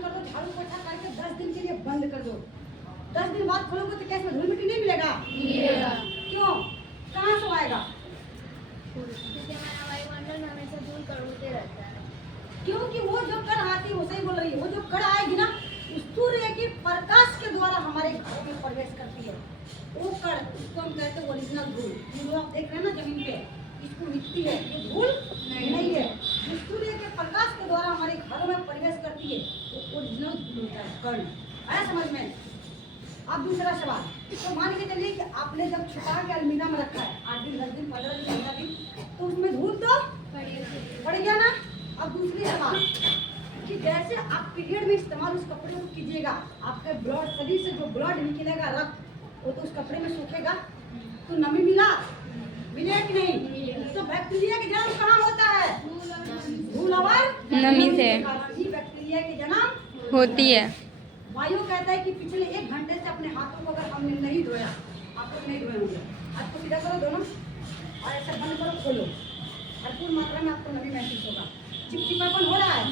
बंद कर दो, झाड़ू पोछा करके 10 दिन के लिए बंद कर दो। 10 दिन बाद खोलोगे तो क्या इसमें धूल मिट्टी नहीं मिलेगा? क्यों? कहाँ से आएगा? क्योंकि हमारा वायुमंडल हमेशा धूल कणों रहता है। क्योंकि वो जो कण आती है, वो सही बोल रही है, वो जो कण आएगी ना, सूर्य के प्रकाश के द्वारा हमारे घरों में प्रवेश करती है। वो कण, उसको हम कहते हैं ओरिजिनल धूल। जो आप देख रहे हैं ना जमीन पे, इसको मिट्टी है, ये धूल नहीं है। जो सूर्य के प्रकाश के द्वारा हमारे घरों में प्रवेश करती है, वो ओरिजिनल धूल होता है, कण। आया समझ में? अब दूसरा सवाल, तो मान के चलिए कि आपने जब छुपा के अलमीरा में रखा है 8 दिन, 10 दिन, 15 दिन, 15 दिन, तो उसमें धूल तो पड़ गया ना। अब दूसरी सवाल कि जैसे आप पीरियड में इस्तेमाल उस कपड़े को कीजिएगा, आपके ब्लड, शरीर से जो ब्लड निकलेगा, रक्त, वो तो उस कपड़े में सूखेगा, तो नमी मिलेगा कि नहीं? तो बैक्टीरिया की जन्म कहाँ होता है? धूल और नमी से बैक्टीरिया की जन्म होती है। वायु कहता है कि पिछले 1 घंटे से अपने हाथों को अगर हमने नहीं धोया, आप लोग नहीं धोए होंगे, हाथ को सीधा करो दोनों और ऐसा बंद करो, खोलो, भरपूर मात्रा में आपको नमी महसूस होगा। चिपचिपापन हो रहा है।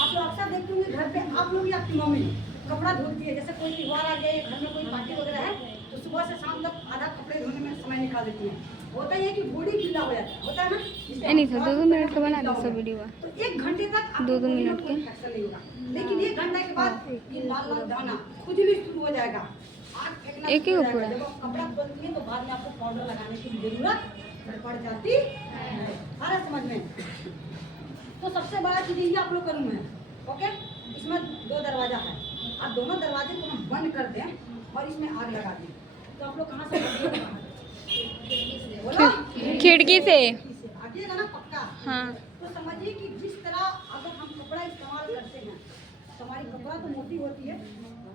आप लोग अक्सर देखते होंगे घर पे आप लोग या आपकी मम्मी कपड़ा धोती है, जैसे कोई त्योहार आ गया, घर में कोई पार्टी वगैरह है, तो सुबह से शाम तक आधा कपड़े धोने में समय निकाल देती है। होता है कि बॉडी गीला हो जाता है, होता है ना? नहीं था 2-2 मिनट का बना दो सब वीडियो। तो 1 घंटे तक 2-2 मिनट के नहीं होगा, लेकिन 1 घंटे के बाद ये लाल लाल दाना खुजली शुरू हो जाएगा, आग फेंकना एक ही शुरू हो पूरा। जाएगा। जब कपड़ा धोती है तो बाद में आपको पाउडर लगाने की जरूरत पड़ जाती है। आ रहा समझ में? तो सबसे बड़ा चीज ये आप लोग का रूम है, ओके? इसमें 2 दरवाजा है, आप दोनों दरवाजे को हम बंद कर दें और इसमें आग लगा दें, तो आप लोग कहाँ से बोलो? खिड़की से आगिएगा ना पक्का? हाँ। तो समझिए कि जिस तरह अगर हम कपड़ा इस्तेमाल करते हैं, तो हमारी कपड़ा तो मोटी होती है,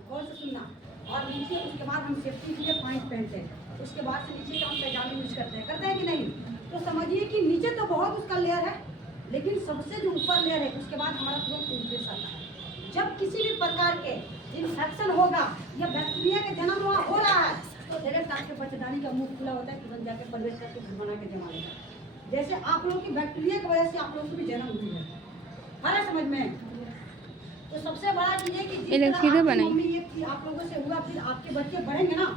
गौर से सुनना, और नीचे उसके बाद हम सेफ्टी के लिए पैंट पहनते हैं, उसके बाद से नीचे का हम पैजामे यूज करते हैं कि नहीं? तो समझिए कि नीचे तो बहुत उसका लेयर है, लेकिन सबसे जो ऊपर लेयर है, उसके बाद हमारा पूरा टूथपेस्ट आता है। जब किसी भी प्रकार के इन्फेक्शन होगा या बैक्टीरिया का जन्म वहाँ हो रहा है, तो डायरेक्ट आपके बच्चेदानी का मुंह खुला होता है, तुरंत जाके प्रवेश करके घर बना के जमा लेगा। जैसे आप लोगों की बैक्टीरिया की वजह से आप लोगों की भी जन्म हुई है, हर समझ में? तो सबसे बड़ा चीज है कि जिस तरह मम्मी ये आप लोगों से हुआ, फिर आपके बच्चे बढ़ेंगे ना,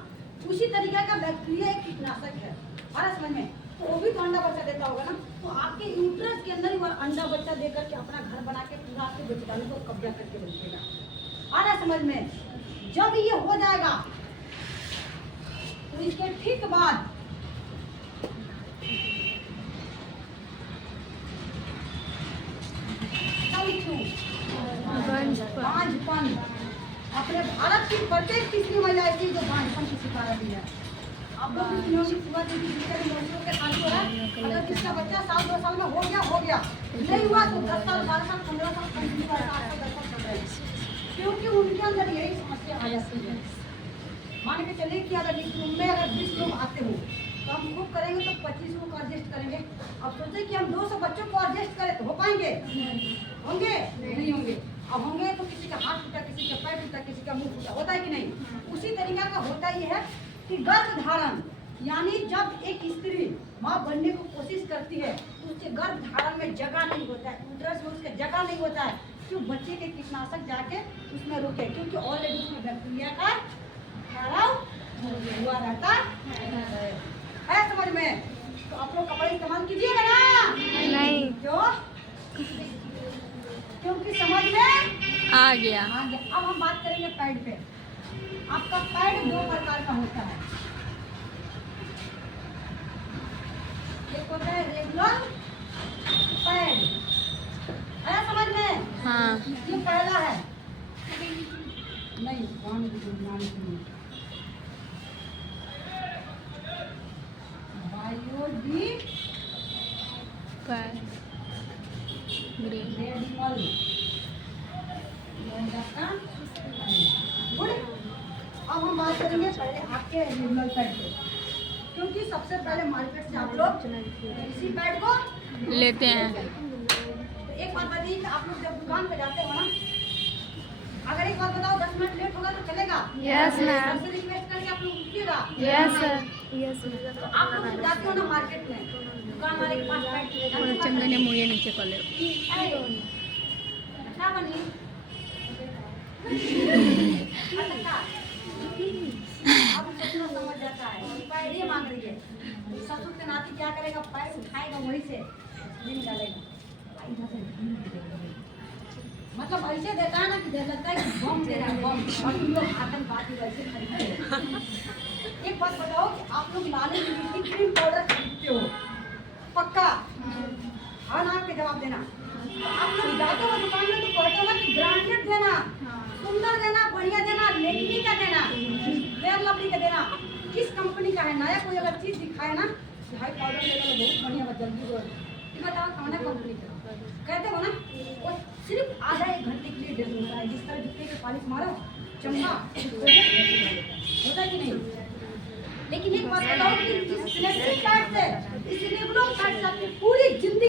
उसी तरीके का बैक्टीरिया एक कीटनाशक है, हर समझ में? तो वो भी तो अंडा बच्चा देता होगा ना, तो आपके यूट्रस के अंदर ही वह अंडा बच्चा देकर के अपना घर बना के पूरा आपके बच्चेदानी को कब्जा करके रखेगा। आ रहा समझ में? जब ये हो जाएगा तो इसके ठीक बाद बांझपन, अपने भारत की प्रत्येक तीसरी महिला ऐसी जो बांझपन की शिकार है। आप लोग भी सुनोगे सुबह के लड़कियों के साथ हो रहा है, अगर किसका बच्चा 1-2 साल में हो गया, नहीं हुआ तो 10 साल, 12 साल, 15 साल, 25 साल, 8 साल, 10 साल चल रहा है, क्योंकि उनके अंदर यही समस्या आ जाती है। मान के चलिए कि अगर इस रूम में अगर 20 लोग आते हो, तो हम खूब करेंगे तो 25 लोग को एडजस्ट करेंगे। अब सोचे कि हम 200 बच्चों को एडजस्ट करें तो हो पाएंगे? होंगे? नहीं होंगे। अब होंगे तो किसी का हाथ टूटा, किसी का पैर टूटा, किसी का मुंह टूटा, होता है कि नहीं? उसी तरीका का होता ही है कि गर्भधारण, यानी जब एक स्त्री माँ बनने को कोशिश करती है तो उसके गर्भधारण में जगह नहीं होता है, उदरस में उसका जगह नहीं होता है, क्यों? बच्चे के कीटनाशक जाके उसमें रुके, क्योंकि ऑलरेडी उसमें बैक्टीरिया का ठहराव हुआ रहता है। समझ में? तो आप लोग कपड़े इस्तेमाल कीजिएगा ना? नहीं। क्यों? क्योंकि समझ में आ गया। अब हम बात करेंगे पैड पे। आपका पैड 2 प्रकार का होता है, एक होता है रेगुलर पैड, है समझ में? हाँ। ये पहला है, नहीं बायोडी रेडिमल, अब हम बात करेंगे पहले आपके रेगुलर पैड पे, क्योंकि सबसे पहले मार्केट से आप लोग इसी पैड को लेते हैं। तो एक बात बताइए कि आप लोग जब दुकान पे जाते हो ना, अगर एक बात बताओ 10 मिनट लेट होगा तो चलेगा? Yes ma'am. रिक्वेस्ट करके आप लोग रुकिएगा? Yes sir. यस। तो आप लोग जाते हो ना मार्केट में, दुकान वाले के पास पैड चले जाते हो, चंदन ने मुझे नीचे कर ले। क्या बनी आइडिया मांग रही है। ससुर के नाती क्या करेगा, पैर उठाएगा वहीं से दिन डालेगा। मतलब ऐसे देता है ना कि लगता है कि बम दे रहा है, बम। और तुम लोग आतंकवादी वैसे खरीदते हो। एक बात बताओ कि आप लोग लाने की क्रीम पाउडर खरीदते हो पक्का? हाँ ना, आपके जवाब देना। आप लोग जाते हो दुकान में तो कहते हो ना कि ब्रांडेड देना, सुंदर देना, बढ़िया देना, लेकिन का देना, रेयर लवली का देना। किस कंपनी का है? नया कोई अगर चीज दिखाए ना, हाई पाउडर ले लो बहुत बढ़िया, जल्दी बोल। ये बताओ कौन है कंपनी का? कहते हो ना, वो सिर्फ आधा एक घंटे के लिए डेट होता है। जिस तरह जूते के पॉलिश मारो चमका होता है कि नहीं? लेकिन एक बात बताओ कि इस सिलेक्टिव कार्ड से, इस रेगुलर कार्ड से आपकी पूरी जिंदगी